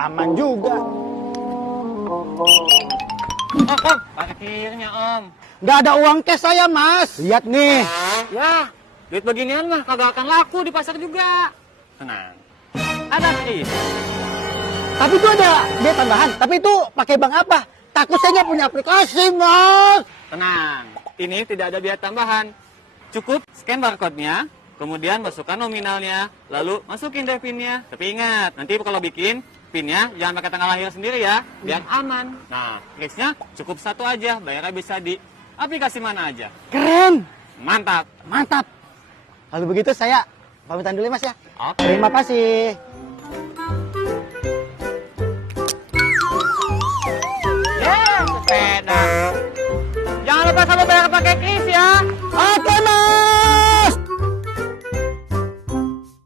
Aman juga. Om, parkirnya Om. Nggak ada uang cash saya, Mas. Lihat nih. Ya, duit beginian mah kagak akan laku di pasar juga. Tenang. Ada sih. Tapi itu ada biaya tambahan. Tapi itu pakai bank apa? Takut saya nggak punya aplikasi, Mas. Tenang. Ini tidak ada biaya tambahan. Cukup scan barcode-nya, kemudian masukkan nominalnya, lalu masukin deh PIN-nya. Tapi ingat, nanti kalau bikin PIN-nya jangan pakai tanggal lahir sendiri ya, biar aman. Nah, tricksnya cukup satu aja, bayarnya bisa di aplikasi mana aja. Keren. Mantap. Mantap. Kalau begitu saya pamitan dulu ya, Mas ya. Oke. Terima kasih. Sepeda. Jangan lupa selalu bayar pakai KRIS